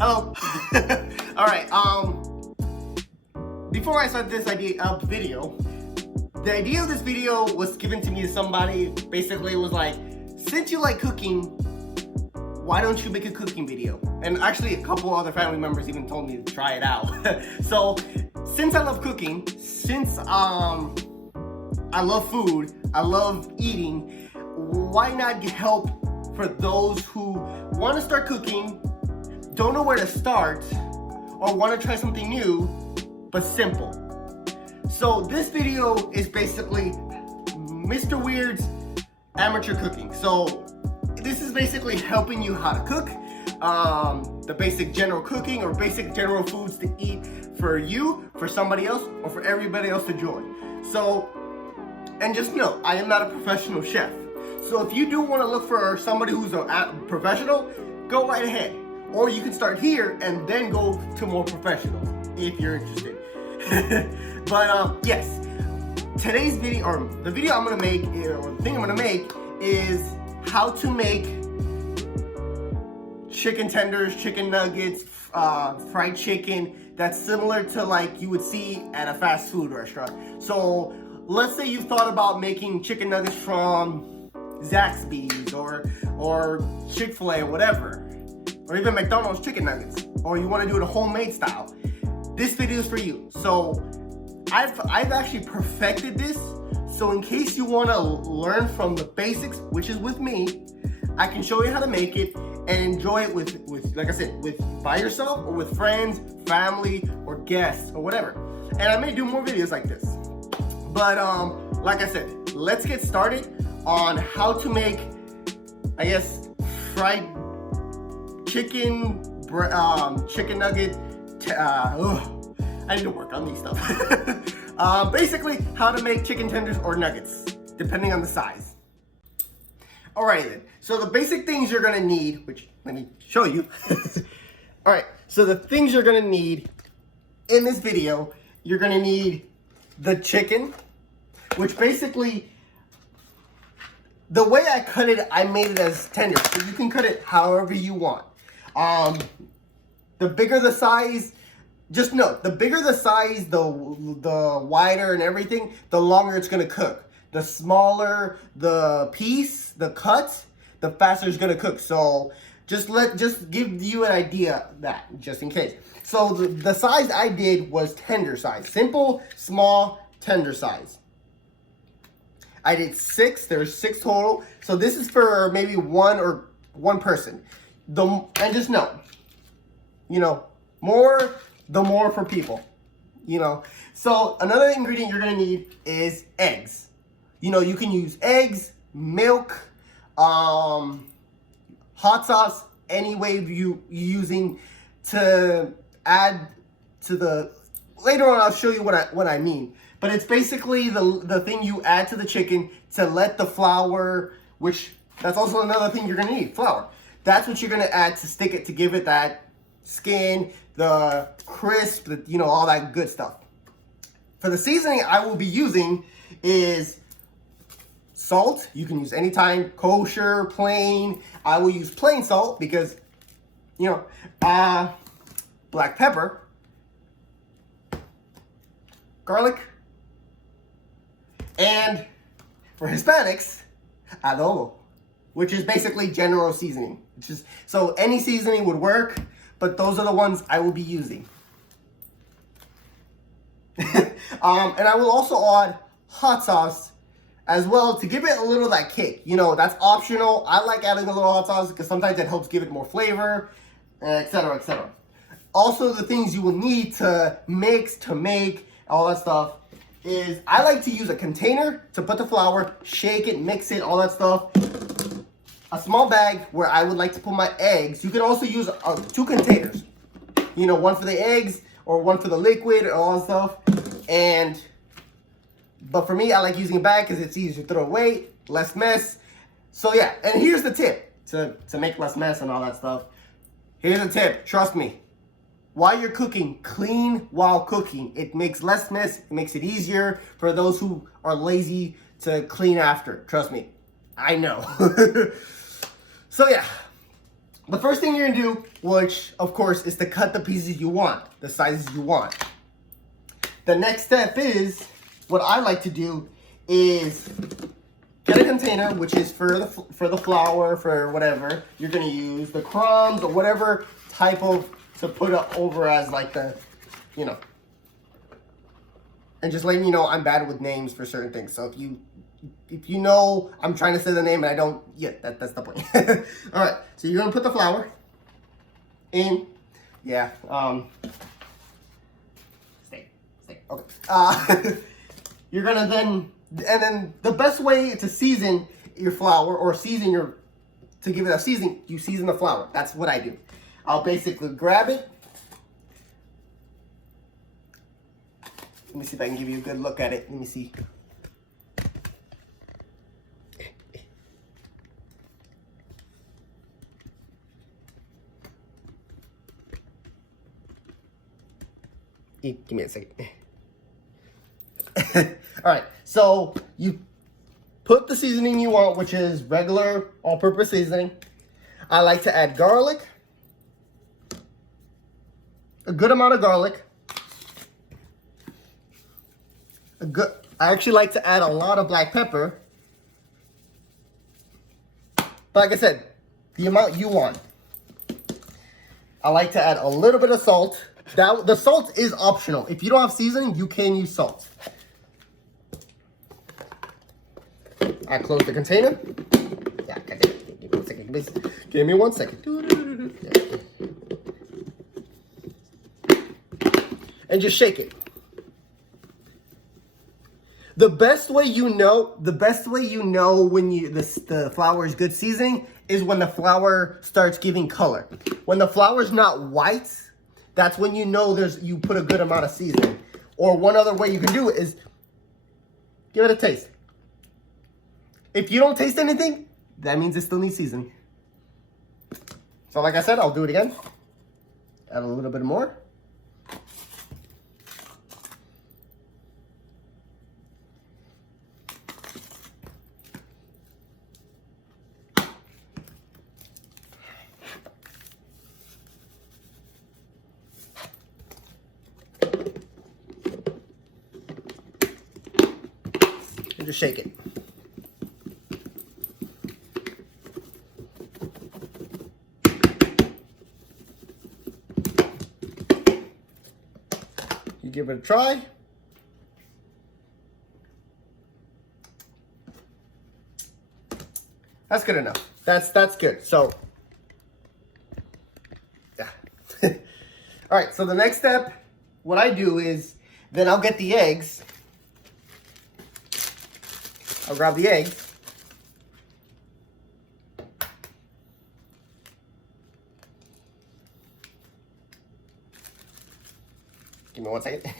Hello. All right. Before I start this video, the idea of this video was given to me to somebody. Basically, it was like, since you like cooking, why don't you make a cooking video? And actually, a couple other family members even told me to try it out. So, since I love cooking, since I love food, I love eating, why not get help for those who want to start cooking, don't know where to start, or want to try something new, but simple. So this video is basically Mr. Weird's amateur cooking. So this is basically helping you how to cook, the basic general cooking or basic general foods to eat for you, for somebody else, or for everybody else to join. So, and just know, I am not a professional chef. So if you do want to look for somebody who's a professional, go right ahead. Or you can start here and then go to more professionals if you're interested. But yes, today's video, or the video I'm gonna make, or the thing I'm gonna make, is how to make chicken tenders, chicken nuggets, fried chicken that's similar to like you would see at a fast food restaurant. So let's say you've thought about making chicken nuggets from Zaxby's or Chick-fil-A or whatever, or even McDonald's chicken nuggets, or you want to do it a homemade style. This video is for you. So I've actually perfected this. So in case you want to learn from the basics, which is with me, I can show you how to make it and enjoy it with like I said, by yourself or with friends, family, or guests or whatever. And I may do more videos like this. But like I said, let's get started on how to make, I guess, fried chicken nugget. I need to work on these stuff. Basically, how to make chicken tenders or nuggets, depending on the size. Alright then, so the basic things you're gonna need, which let me show you. Alright, so the things you're gonna need in this video, you're gonna need the chicken, which basically, the way I cut it, I made it as tender, so you can cut it however you want. The bigger the size, just note, the bigger the size, the wider and everything, the longer it's gonna cook. The smaller the piece, the cut, the faster it's gonna cook. So just give you an idea of that, just in case. So the size I did was tender size, simple, small, tender size. I did 6. There's 6 total. So this is for maybe one person. And just know, the more for people, So another ingredient you're gonna need is eggs. You can use eggs, milk, hot sauce, any way you using to add to the. Later on, I'll show you what I mean. But it's basically the thing you add to the chicken to let the flour, which that's also another thing you're gonna need, flour. That's what you're gonna add to stick it, to give it that skin, the crisp, all that good stuff. For the seasoning I will be using is salt. You can use anytime, kosher, plain. I will use plain salt because, black pepper, garlic, and for Hispanics, adobo, which is basically general seasoning. So any seasoning would work, but those are the ones I will be using. And I will also add hot sauce as well to give it a little of that kick. That's optional. I like adding a little hot sauce because sometimes it helps give it more flavor, etc., etc. Also, the things you will need to mix, to make, all that stuff is I like to use a container to put the flour, shake it, mix it, all that stuff. A small bag where I would like to put my eggs. You can also use 2 containers. One for the eggs or one for the liquid or all that stuff. But for me, I like using a bag because it's easier to throw away, less mess. So yeah, and here's the tip to make less mess and all that stuff. Here's a tip, trust me. While you're cooking, clean while cooking. It makes less mess, it makes it easier for those who are lazy to clean after. Trust me, I know. So yeah, the first thing you're gonna do, which of course is to cut the pieces you want, the sizes you want. The next step is, what I like to do is get a container, which is for the flour, for whatever you're gonna use, the crumbs or whatever type of to put up over as like the, you know. And just letting you know, I'm bad with names for certain things. So if you know I'm trying to say the name and I don't, yeah, that's the point. All right, so you're gonna put the flour in, yeah. Stay. Okay. You're gonna then the best way to season your flour or to give it a seasoning, you season the flour. That's what I do. I'll basically grab it. Let me see if I can give you a good look at it. Let me see. Give me a second. All right, so you put the seasoning you want, which is regular all-purpose seasoning. I like to add garlic, a good amount of garlic. I actually like to add a lot of black pepper. But like I said, the amount you want. I like to add a little bit of salt. The salt is optional. If you don't have seasoning, you can use salt. I close the container. Yeah, give me 1 second. And just shake it. The best way you know when the flour is good seasoning is when the flour starts giving color. When the flour is not white, that's when you know you put a good amount of seasoning. Or one other way you can do it is give it a taste. If you don't taste anything, that means it still needs seasoning. So like I said, I'll do it again. Add a little bit more. And just shake it. You give it a try. That's good enough. That's good. So, yeah. All right, so the next step, what I do is, then I'll get the eggs. I'll grab the eggs. Give me 1 second.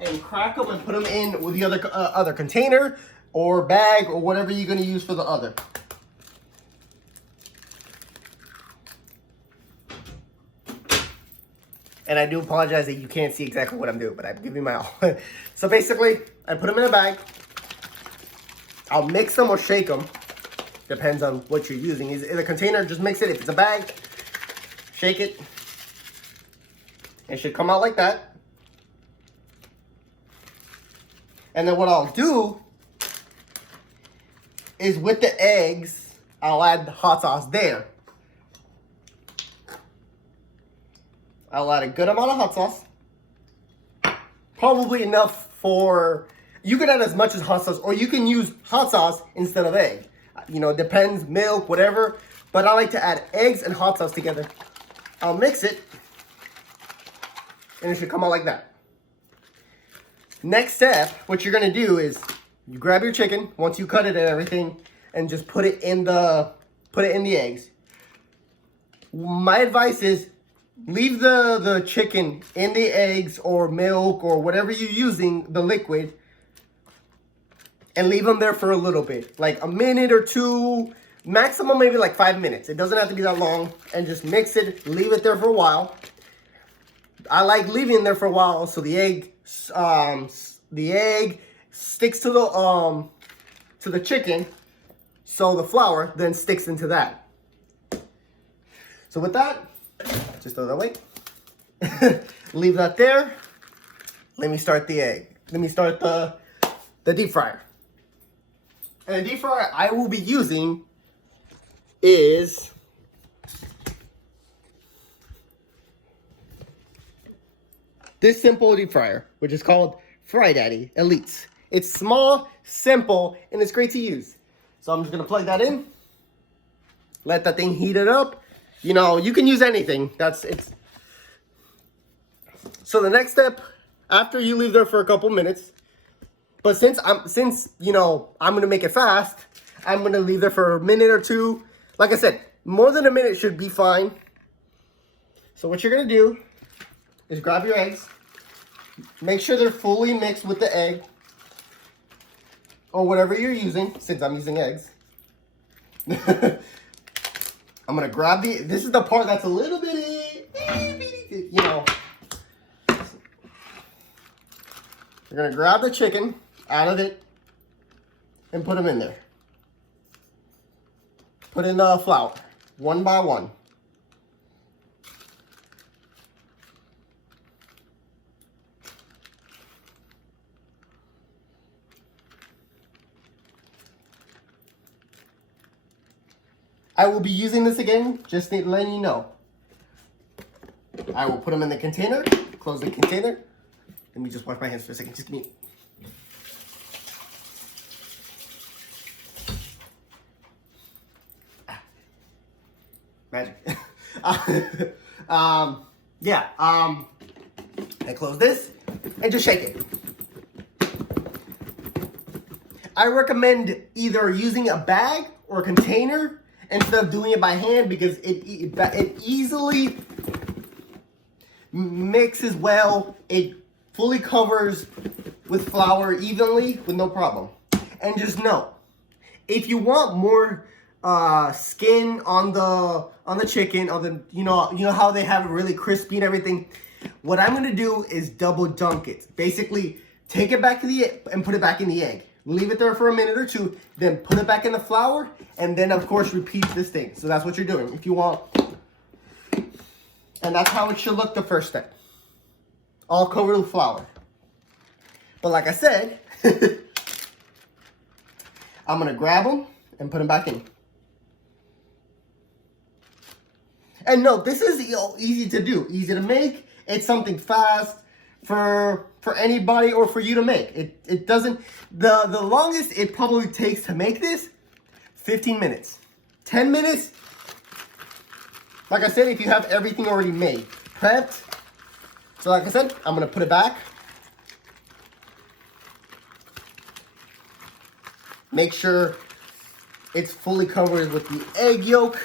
And crack them and put them in with the other container or bag or whatever you're going to use for the other. And I do apologize that you can't see exactly what I'm doing, but I'm giving my all. So basically, I put them in a bag. I'll mix them or shake them. Depends on what you're using. Is it a container? Just mix it. If it's a bag, shake it. It should come out like that. And then what I'll do is with the eggs, I'll add the hot sauce there. I'll add a good amount of hot sauce. Probably enough for, you can add as much as hot sauce, or you can use hot sauce instead of egg. You know, it depends, milk, whatever. But I like to add eggs and hot sauce together. I'll mix it, and it should come out like that. Next step, what you're gonna do is you grab your chicken once you cut it and everything, and just put it in the eggs. My advice is leave the chicken in the eggs or milk or whatever you're using, the liquid, and leave them there for a little bit, like a minute or two, maximum maybe like 5 minutes. It doesn't have to be that long, and just mix it, leave it there for a while. I like leaving it there for a while so the egg sticks to the chicken, so the flour then sticks into that. So with that, just throw that away. Leave that there. Let me start the egg. Let me start the deep fryer. And the deep fryer I will be using is this simple deep fryer, which is called Fry Daddy Elites. It's small, simple, and it's great to use. So I'm just gonna plug that in. Let that thing heat it up. You know, you can use anything. So the next step, after you leave there for a couple minutes, but since you know I'm gonna make it fast, I'm gonna leave there for a minute or two. Like I said, more than a minute should be fine. So what you're gonna do is grab your eggs. Make sure they're fully mixed with the egg or whatever you're using, since I'm using eggs. I'm gonna grab this is the part that's a little bit, you know. You're gonna grab the chicken out of it and put them in there. Put in the flour, one by one. I will be using this again, just letting you know. I will put them in the container, close the container. Let me just wash my hands for a second, just give me. Magic. I close this and just shake it. I recommend either using a bag or a container instead of doing it by hand, because it easily mixes well. It fully covers with flour evenly with no problem. And just know, if you want more skin on the chicken, or the you know how they have it really crispy and everything, what I'm gonna do is double dunk it. Basically, take it back to the egg and put it back in the egg. Leave it there for a minute or two, then put it back in the flour, and then of course repeat this thing. So that's what you're doing if you want. And that's how it should look the first step. All covered with flour. But like I said, I'm gonna grab them and put them back in. And no, this is easy to do, easy to make. It's something fast for anybody or for you to make. It doesn't, the longest it probably takes to make this, 15 minutes. 10 minutes, like I said, if you have everything already made, prepped. So like I said, I'm gonna put it back. Make sure it's fully covered with the egg yolk.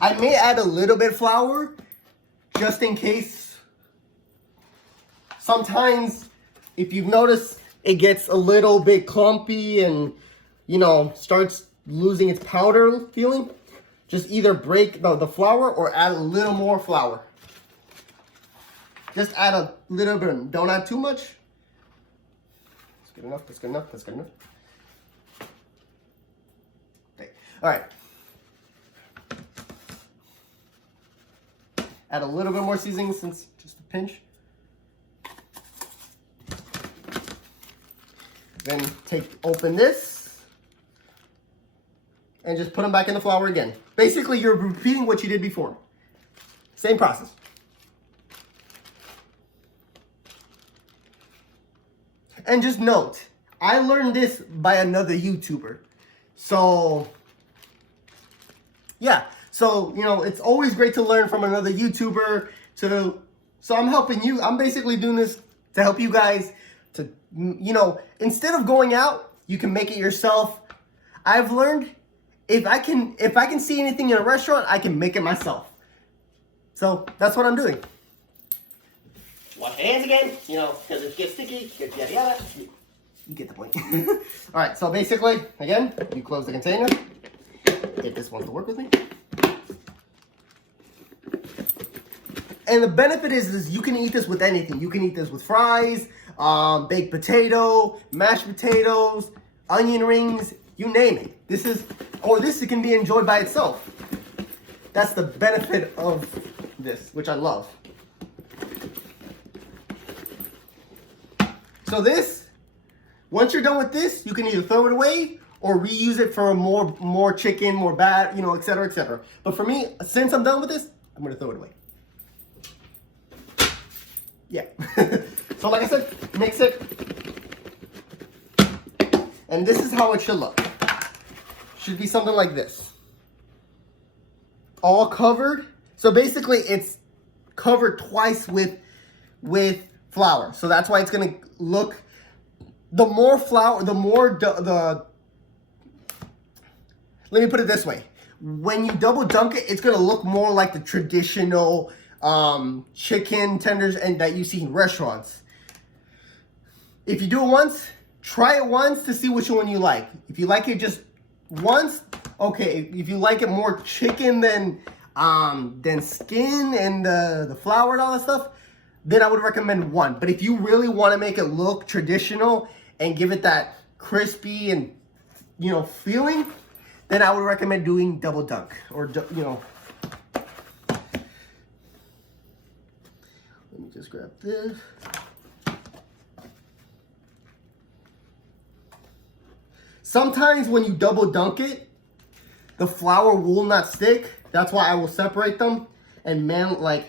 I may add a little bit of flour, just in case. Sometimes, if you've noticed, it gets a little bit clumpy and, you know, starts losing its powder feeling. Just either break the flour or add a little more flour. Just add a little bit, don't add too much. That's good enough, that's good enough, that's good enough. Okay, all right. Add a little bit more seasoning, since just a pinch. Then open this and just put them back in the flour again. Basically, you're repeating what you did before. Same process. And just note, I learned this by another YouTuber. So, yeah. So, you know, it's always great to learn from another YouTuber. So I'm helping you. I'm basically doing this to help you guys to, you know, instead of going out, you can make it yourself. I've learned if I can see anything in a restaurant, I can make it myself. So that's what I'm doing. Wash your hands again, you know, because it gets sticky, yada yada. You get the point. All right, so basically, again, you close the container. If this wants to work with me. And the benefit is you can eat this with anything. You can eat this with fries. baked potato, mashed potatoes, onion rings, you name it. This can be enjoyed by itself. That's the benefit of this, which I love. So this, once you're done with this, you can either throw it away or reuse it for more chicken, more bat, you know, etc., etc. But for me, since I'm done with this, I'm gonna throw it away. Yeah. So like I said, mix it. And this is how it should look. Should be something like this. All covered. So basically it's covered twice with flour. So that's why it's gonna look, the more flour, the more let me put it this way. When you double dunk it, it's gonna look more like the traditional chicken tenders and that you see in restaurants. If you do it once, try it once to see which one you like. If you like it just once, okay. If you like it more chicken than skin and the flour and all that stuff, then I would recommend one. But if you really want to make it look traditional and give it that crispy and, you know, feeling, then I would recommend doing double dunk or, you know. Let me just grab this. Sometimes when you double dunk it, the flour will not stick. That's why I will separate them and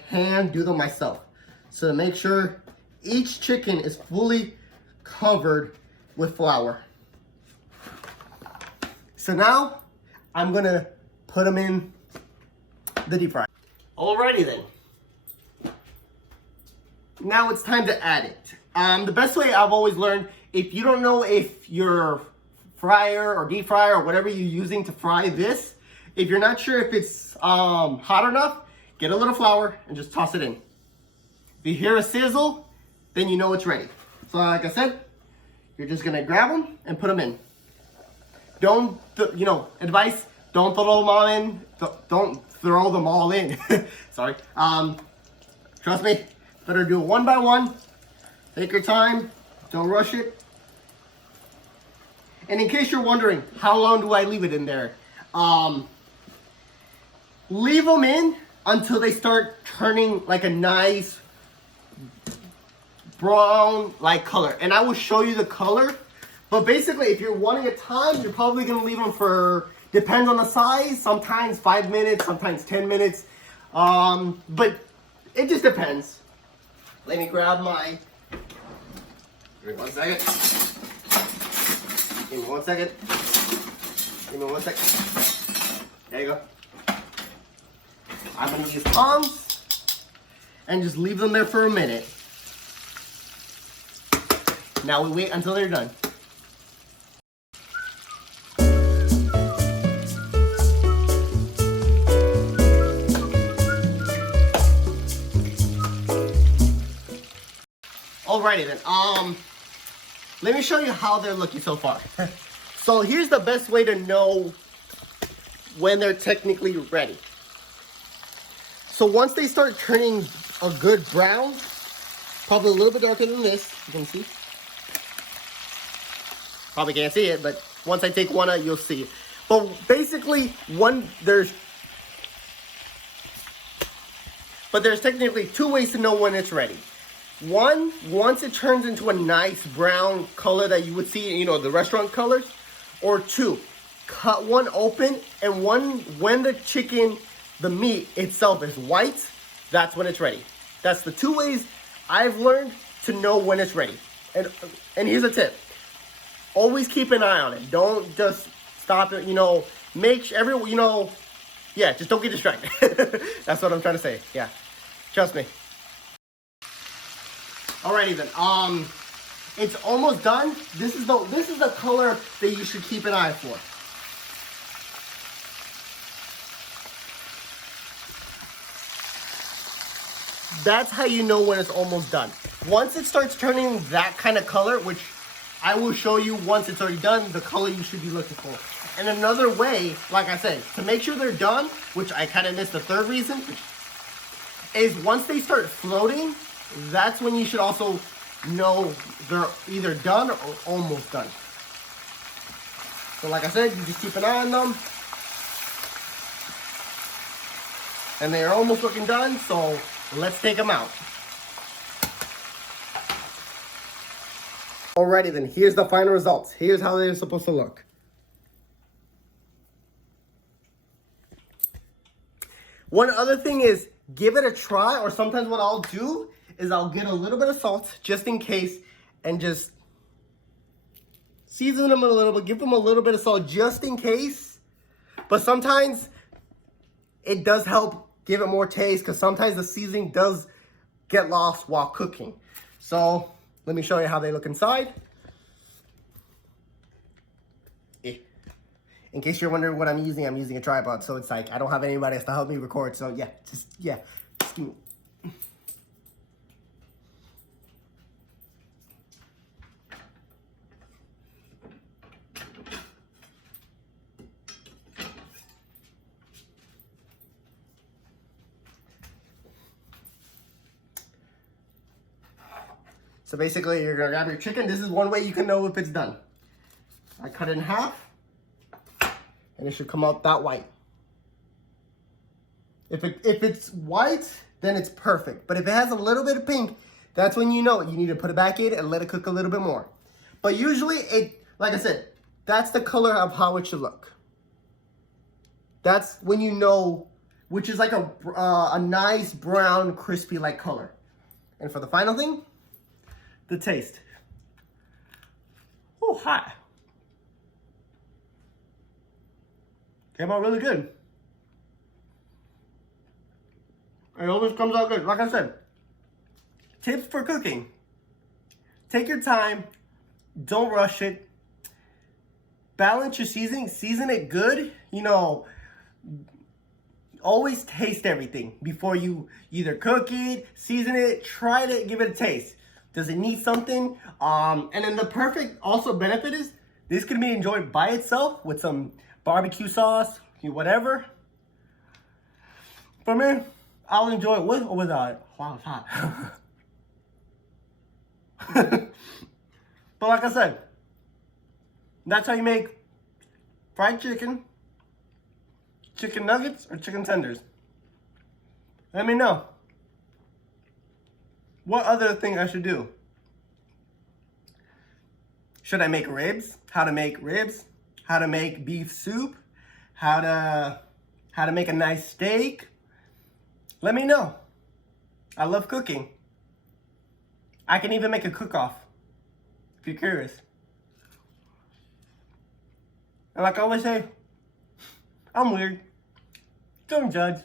hand do them myself. So to make sure each chicken is fully covered with flour. So now I'm gonna put them in the deep fryer. Alrighty then. Now it's time to add it. The best way I've always learned, if you don't know if your fryer or deep fryer or whatever you're using to fry this, if you're not sure if it's hot enough, get a little flour and just toss it in. If you hear a sizzle, then you know it's ready. So like I said, you're just gonna grab them and put them in. Don't, advice, don't throw them all in. Don't throw them all in. Sorry. Trust me, better do it one by one. Take your time, don't rush it. And in case you're wondering, how long do I leave it in there? Leave them in until they start turning like a nice brown like color. And I will show you the color. But basically, if you're wanting a time, you're probably gonna leave them for, depends on the size, sometimes 5 minutes, sometimes 10 minutes. But it just depends. Let me grab my, give me 1 second. Give me 1 second. Give me 1 second. There you go. I'm gonna use tongs and just leave them there for a minute. Now we wait until they're done. Alrighty then, let me show you how they're looking so far. So here's the best way to know when they're technically ready. So once they start turning a good brown, probably a little bit darker than this, you can see. Probably can't see it, but once I take one out, you'll see it. But basically, there's technically 2 ways to know when it's ready. One, once it turns into a nice brown color that you would see, the restaurant colors. Or 2, cut one open, and when the chicken, the meat itself is white, that's when it's ready. That's the 2 ways I've learned to know when it's ready. And here's a tip. Always keep an eye on it. Don't just stop it, make sure, just don't get distracted. That's what I'm trying to say, yeah. Trust me. Alrighty then, it's almost done. This is the color that you should keep an eye for. That's how you know when it's almost done. Once it starts turning that kind of color, which I will show you once it's already done, the color you should be looking for. And another way, like I said, to make sure they're done, which I kind of missed the third reason, is once they start floating, that's when you should also know they're either done or almost done. So like I said, you just keep an eye on them. And they are almost looking done, so let's take them out. Alrighty then, here's the final results. Here's how they're supposed to look. One other thing is, give it a try, or sometimes what I'll do is I'll get a little bit of salt just in case and just season them a little bit, give them a little bit of salt just in case. But sometimes it does help give it more taste because sometimes the seasoning does get lost while cooking. So let me show you how they look inside. In case you're wondering what I'm using a tripod. So it's like, I don't have anybody else to help me record. So yeah, just give me. So basically, you're gonna grab your chicken. This is one way you can know if it's done. I cut it in half, and it should come out that white. If it's white, then it's perfect. But if it has a little bit of pink, that's when you know it. You need to put it back in and let it cook a little bit more. But usually, like I said, that's the color of how it should look. That's when you know, which is like a nice brown, crispy like color. And for the final thing, the taste. Oh, hot. Came out really good. It always comes out good. Like I said, tips for cooking. Take your time. Don't rush it. Balance your seasoning. Season it good. You know, always taste everything before you either cook it, season it, try it, give it a taste. Does it need something? And then the perfect also benefit is this can be enjoyed by itself with some barbecue sauce, whatever. For me, I'll enjoy it with or without it. Wow, it's hot. But like I said, that's how you make fried chicken, chicken nuggets, or chicken tenders. Let me know. What other thing I should do? Should I make ribs? How to make ribs? How to make beef soup? How to make a nice steak? Let me know. I love cooking. I can even make a cook-off if you're curious. And like I always say, I'm weird. Don't judge.